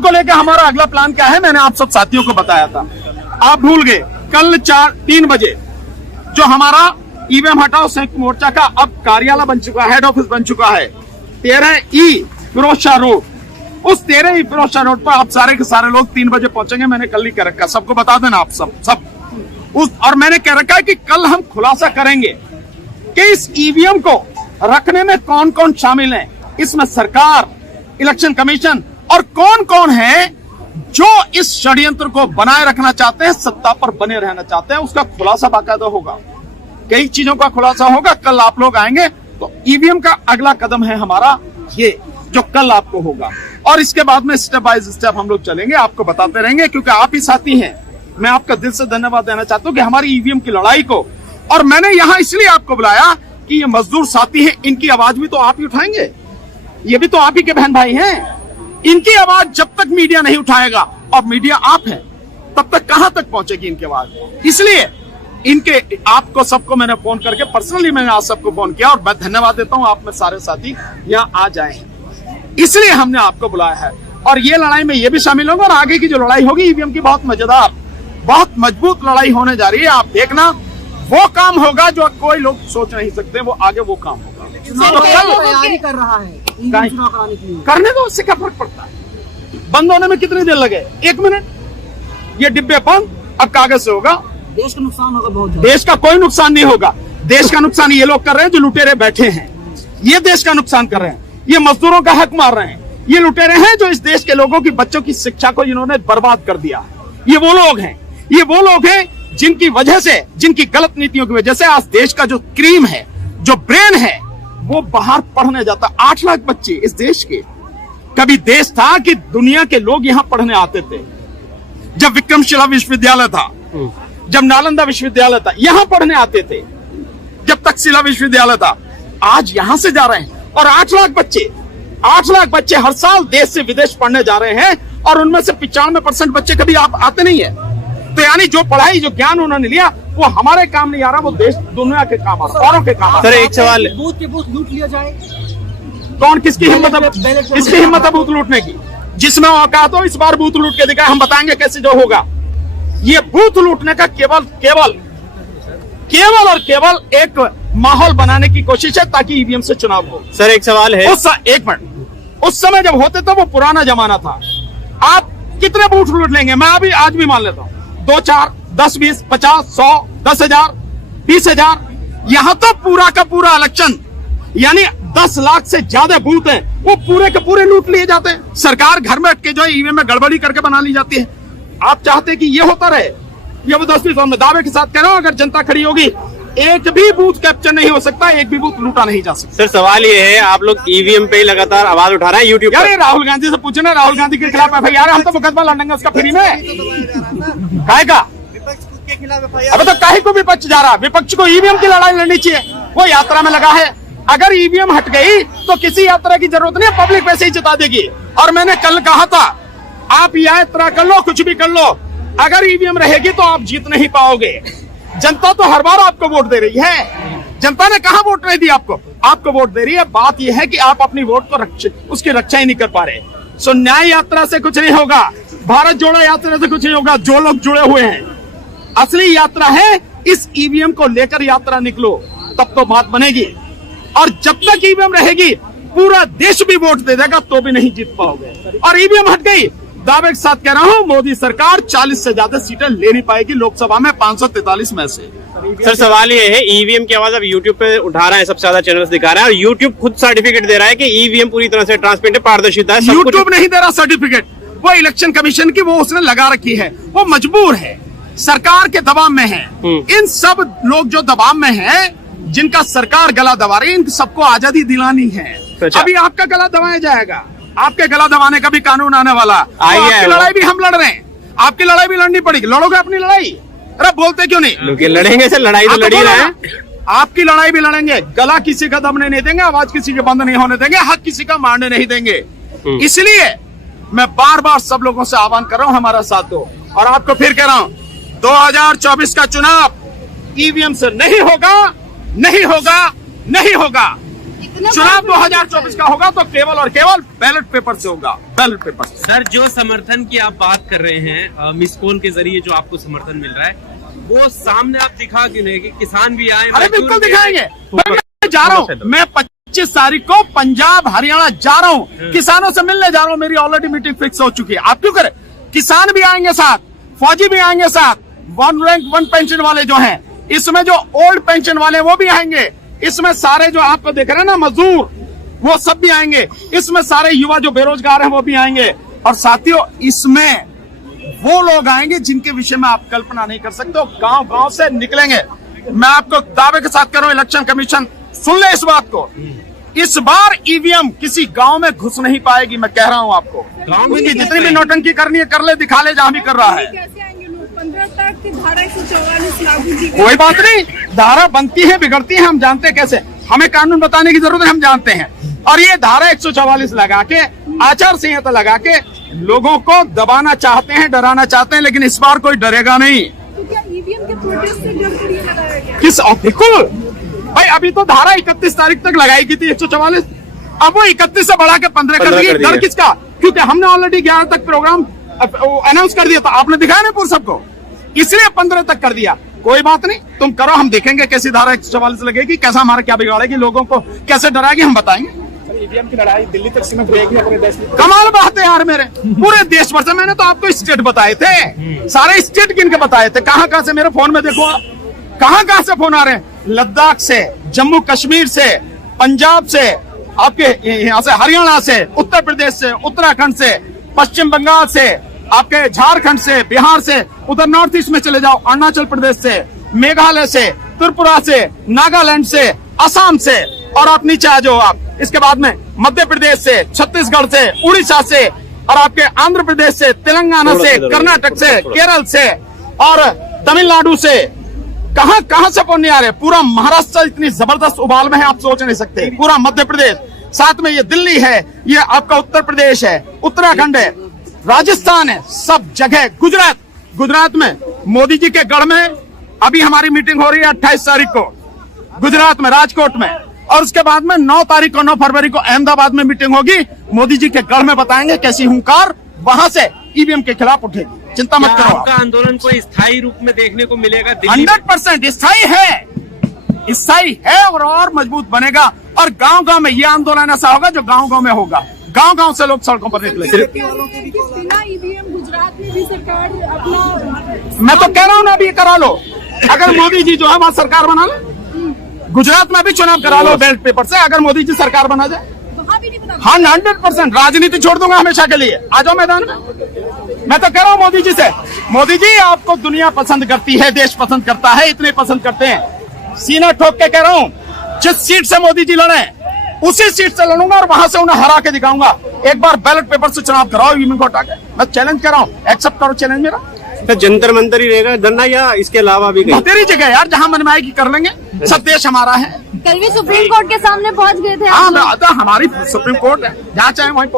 EVM को लेकर हमारा अगला प्लान क्या है, मैंने आप सब साथियों को बताया था, आप भूल गए। कल 3 बजे जो हमारा ईवीएम हटाओ संयुक्त मोर्चा का अब कार्यालय बन चुका है, हेड ऑफिस बन चुका है 13E फिरोज शाह रोड। उस 13E फिरोज शाह रोड पर आप सारे के सारे लोग 3 बजे पहुंचेंगे। मैंने कल ही कह रखा, सबको बता देना आप सब और मैंने कह रखा है कि कल हम खुलासा करेंगे कि इस ईवीएम को रखने में कौन कौन शामिल है, इसमें सरकार, इलेक्शन कमीशन और कौन कौन है जो इस षड्यंत्र को बनाए रखना चाहते हैं, सत्ता पर बने रहना चाहते हैं। उसका खुलासा बाकायदा होगा, कई चीजों का खुलासा होगा। कल आप लोग आएंगे तो ईवीएम का अगला कदम है हमारा ये, जो कल आपको होगा, और इसके बाद में स्टेप बाय स्टेप हम लोग चलेंगे, आपको बताते रहेंगे, क्योंकि आप ही साथी हैं। मैं आपका दिल से धन्यवाद देना चाहता हूं कि हमारी ईवीएम की लड़ाई को, और मैंने यहां इसलिए आपको बुलाया कि ये मजदूर साथी हैं, इनकी आवाज भी तो आप ही उठाएंगे, ये भी तो आप ही के बहन भाई हैं। इनकी आवाज जब तक मीडिया नहीं उठाएगा, और मीडिया आप है, तब तक कहां तक पहुंचेगी इनकी आवाज। इसलिए इनके आपको सबको मैंने फोन करके पर्सनली मैंने आज सबको फोन किया, और मैं धन्यवाद देता हूं आप में सारे साथी यहाँ आ जाए हैं, इसलिए हमने आपको बुलाया है। और ये लड़ाई में ये भी शामिल होगा, और आगे की जो लड़ाई होगी ईवीएम की बहुत मजेदार, बहुत मजबूत लड़ाई होने जा रही है। आप देखना, वो काम होगा जो कोई लोग सोच नहीं सकते, वो आगे वो काम होगा। तैयारी कर रहा है चुनाव कराने के लिए, करने दो, उससे क्या फर्क पड़ता है। बंद होने में कितनी देर लगे, 1 मिनट। ये डिब्बे बंद, अब कागज से होगा। देश का नुकसान होगा बहुत। देश का कोई नुकसान नहीं होगा। देश का नुकसान ये लोग कर रहे हैं जो लुटेरे बैठे हैं, ये देश का नुकसान कर रहे हैं। ये मजदूरों का हक मार रहे हैं। ये लुटेरे हैं जो इस देश के लोगों की, बच्चों की शिक्षा को इन्होंने बर्बाद कर दिया है। ये वो लोग हैं, ये वो लोग हैं जिनकी वजह से, जिनकी गलत नीतियों की वजह से आज देश का जो क्रीम है, जो ब्रेन है, वो बाहर पढ़ने जाता। 8 लाख बच्चे इस देश के। कभी देश था कि दुनिया के लोग यहाँ पढ़ने आते थे। जब विक्रमशिला विश्वविद्यालय था, जब नालंदा विश्वविद्यालय था, यहाँ पढ़ने आते थे। जब तक्षशिला विश्वविद्यालय था, आज यहां से जा रहे हैं। और 8 लाख बच्चे हर साल देश से विदेश पढ़ने जा रहे हैं, और उनमें से 95% बच्चे कभी आप आते नहीं है। तो यानी जो पढ़ाई, जो ज्ञान उन्होंने लिया, वो हमारे काम नहीं आ रहा, वो देश दुनिया के काम आ रहा, औरों के काम आ रहा। सर एक सवाल, बूथ के बूथ लूट लिया जाए, कौन किसकी हिम्मत है बूथ लूटने की? जिसमें औकात हो इस बार बूथ लूट के दिखाए, हम बताएंगे कैसे जो होगा। ये बूथ लूटने का केवल और केवल एक माहौल बनाने की कोशिश है ताकि ईवीएम से चुनाव हो। सर एक सवाल है, एक मिनट, उस समय जब होते तो वो पुराना जमाना था। आप कितने बूथ लूट लेंगे? मैं अभी आज भी मान लेता हूँ 2, 4, 10, 20, 50, 100, 10,000, 20,000। यहाँ तो पूरा का पूरा इलेक्शन, यानी 10 लाख से ज्यादा बूथ हैं, वो पूरे के पूरे लूट लिए जाते हैं। सरकार घर में अटके जो है ईवीएम में गड़बड़ी करके बना ली जाती है। आप चाहते कि ये होता रहे? जबरदस्ती तो मैं दावे के साथ कह रहा हूं, अगर जनता खड़ी होगी, एक भी बूथ कैप्चर नहीं हो सकता, एक भी बूथ लूटा नहीं जा सकता। सर सवाल ये है, आप लोग ईवीएम पे लगातार आवाज उठा रहे हैं यूट्यूब पर। राहुल गांधी से पूछना, राहुल गांधी के खिलाफ FIR, हम तो मुकदमा लड़ेंगे उसका फ्री में। काहे का? अब तो काहे को विपक्ष जा रहा? विपक्ष को ईवीएम की लड़ाई लड़नी चाहिए, वो यात्रा में लगा है। अगर ईवीएम हट गई तो किसी यात्रा की जरूरत नहीं, पब्लिक वैसे ही जिता देगी। और मैंने कल कहा था, आप यात्रा कर लो, कुछ भी कर लो, अगर ईवीएम रहेगी तो आप जीत नहीं पाओगे। जनता तो हर बार आपको वोट दे रही है। जनता ने कहा वोट नहीं दी आपको वोट दे रही है। बात यह है कि आप अपनी वोट को उसकी रक्षा ही नहीं कर पा रहे। सो न्याय यात्रा से कुछ नहीं होगा, भारत जोड़ो यात्रा से कुछ नहीं होगा। जो लोग जुड़े हुए हैं, असली यात्रा है इस ईवीएम को लेकर यात्रा निकलो, तब तो बात बनेगी। और जब तक ईवीएम रहेगी, पूरा देश भी वोट दे देगा तो भी नहीं जीत पाओगे। और ईवीएम हट गई, दावे के साथ कह रहा हूं, मोदी सरकार 40 से ज्यादा सीटें ले नहीं पाएगी लोकसभा में 543 में से। सर सवाल ये है, ईवीएम की आवाज अब यूट्यूब पे उठा रहा है, सबसे ज्यादा चैनल्स दिखा रहा है, और यूट्यूब खुद सर्टिफिकेट दे रहा है कि ईवीएम पूरी तरह से ट्रांसपेरेंट है, पारदर्शिता है। यूट्यूब नहीं दे रहा सर्टिफिकेट, वो इलेक्शन कमीशन की वो उसने लगा रखी है, वो मजबूर है, सरकार के दबाव में है। इन सब लोग जो दबाव में है, जिनका सरकार गला दबा रही है, इन सबको आजादी दिलानी है। अभी आपका गला दबाया जाएगा, आपके गला दबाने का भी कानून आने वाला। आपकी लड़ाई भी हम लड़ रहे हैं, आपकी लड़ाई भी लड़नी पड़ेगी। लड़ोगे अपनी लड़ाई? अरे बोलते क्यों नहीं? लड़ेंगे सर, लड़ाई तो लड़ ही रहे हैं। आपकी लड़ाई भी लड़ेंगे, गला किसी का दबने नहीं देंगे, आवाज किसी के बंद नहीं होने देंगे, हक किसी का मारने नहीं देंगे। इसलिए मैं बार बार सब लोगों से आह्वान कर रहा हूं, हमारा साथ दो। और आपको फिर कह रहा हूं, 2024 का चुनाव ईवीएम से नहीं होगा, नहीं होगा, नहीं होगा। इतना चुनाव 2024 का होगा तो केवल और केवल बैलेट पेपर से होगा, बैलेट पेपर से। सर, जो समर्थन की आप बात कर रहे हैं, मिस कॉल के जरिए जो आपको समर्थन मिल रहा है, वो सामने आप दिखा क्यों नहीं कि किसान भी आए? अरे बिल्कुल दिखाएंगे। मैं जा रहा हूँ, मैं 25 तारीख को पंजाब हरियाणा जा रहा हूँ, किसानों से मिलने जा रहा हूँ। मेरी ऑलरेडी मीटिंग फिक्स हो चुकी है। आप क्यों करें? किसान भी आएंगे साथ, फौजी भी आएंगे साथ, 1 रैंक 1 पेंशन वाले जो हैं, इसमें जो ओल्ड पेंशन वाले वो भी आएंगे, इसमें सारे जो आपको देख रहे हैं ना मजदूर, वो सब भी आएंगे, इसमें सारे युवा जो बेरोजगार हैं वो भी आएंगे। और साथियों, इसमें वो लोग आएंगे जिनके विषय में आप कल्पना नहीं कर सकते, गांव गांव से निकलेंगे। मैं आपको दावे के साथ कह रहा हूं, इलेक्शन कमीशन सुन ले इस बात को, इस बार ईवीएम किसी गांव में घुस नहीं पाएगी। मैं कह रहा हूं आपको, उसकी जितनी भी नौटंकी करनी है कर ले, दिखा ले जहां भी कर रहा है। कैसे आएंगे लोग? 15 तक की धारा 144 लागू की गई। कोई बात नहीं, धारा बनती है बिगड़ती है, हम जानते हैं कैसे, हमें कानून बताने की जरूरत है, हम जानते हैं। और ये धारा 144 लगा के, आचार संहिता लगा के लोगों को दबाना चाहते हैं, डराना चाहते हैं, लेकिन इस बार कोई डरेगा नहीं। तो क्या ईवीएम के प्रोटेस्ट से डर कर ये लगाया गया? किस? बिल्कुल भाई, अभी तो धारा 31 तारीख तक लगाई गई थी 144, अब वो 31 से बढ़ा के 15 कर दी। डर किसका? क्योंकि हमने ऑलरेडी 11 तक प्रोग्राम अनाउंस कर दिया था, आपने दिखाया ना पूर्व सबको, इसलिए 15 तक कर दिया। कोई बात नहीं, तुम करो, हम देखेंगे कैसी धारा 144 लगेगी, कैसा हमारा क्या बिगाड़ेगी, लोगों को कैसे डराएगी, हम बताएंगे। ईवीएम की लड़ाई दिल्ली तक सीमित रहेगी अपने देश में। कमाल बात है यार, मेरे पूरे देश भर से। मैंने तो आपको स्टेट बताए थे, सारे स्टेट गिन के बताए थे, कहां कहां से, मेरे फोन में देखो कहां कहां से फोन आ रहे हैं। लद्दाख से, जम्मू कश्मीर से, पंजाब से, आपके यहाँ से हरियाणा से, उत्तर प्रदेश से, उत्तराखंड से, पश्चिम बंगाल से, आपके झारखंड से, बिहार से, उधर नॉर्थ ईस्ट में चले जाओ, अरुणाचल प्रदेश से, मेघालय से, त्रिपुरा से, नागालैंड से, असम से, और आप नीचे आ जाओ आप, इसके बाद में मध्य प्रदेश से, छत्तीसगढ़ से, उड़ीसा से, और आपके आंध्र प्रदेश से, तेलंगाना से, कर्नाटक से, केरल से और तमिलनाडु से, कहां कहां से फोन नहीं आ रहे। पूरा महाराष्ट्र इतनी जबरदस्त उबाल में है, आप सोच नहीं सकते। पूरा मध्य प्रदेश, साथ में ये दिल्ली है, ये आपका उत्तर प्रदेश है, उत्तराखंड है, राजस्थान है, सब जगह, गुजरात में मोदी जी के गढ़ में अभी हमारी मीटिंग हो रही है 28 तारीख को गुजरात में, राजकोट में, और उसके बाद में 9 तारीख को, 9 फरवरी को अहमदाबाद में मीटिंग होगी। मोदी जी के गढ़ में बताएंगे कैसी हुंकार वहां से ईवीएम के खिलाफ उठेगी। चिंता मत करो। आपका आंदोलन कोई स्थायी रूप में देखने को मिलेगा? दिल्ली 100% स्थायी है और मजबूत बनेगा। और गांव गांव में ये आंदोलन ऐसा होगा जो गांव गांव में होगा, गांव गांव से लोग सड़कों पर निकलेंगे। बिना ईवीएम गुजरात में भी सरकार अपना, मैं तो कह रहा हूँ ना, अभी करा लो, अगर मोदी जी जो है वहां सरकार बना लो, गुजरात में भी चुनाव करा लो बैलेट पेपर से, अगर मोदी जी सरकार बना जाए। वहाँ भी नहीं बना। हाँ, 100% राजनीति छोड़ दूंगा हमेशा के लिए, आ जाओ मैदान में। मैं तो कह रहा हूँ मोदी जी से, मोदी जी आपको दुनिया पसंद करती है, देश पसंद करता है, इतने पसंद करते हैं, सीना ठोक के कह रहा हूँ, जिस सीट से मोदी जी लड़े उसी सीट से लड़ूंगा और वहां से उन्हें हरा के दिखाऊंगा। एक बार बैलेट पेपर से चुनाव कराओ ईवीएम को हटा के। मैं चैलेंज कर रहा हूँ, एक्सेप्ट करो चैलेंज मेरा। तो जंतर मंतर ही रहेगा धरना, या इसके अलावा भी कहीं? तेरी जगह यार, जहां मन में आएगी कर लेंगे, सब देश हमारा है। कल भी सुप्रीम कोर्ट के सामने पहुंच गए थे। हाँ, हमारी सुप्रीम कोर्ट है, जहाँ चाहे वहीं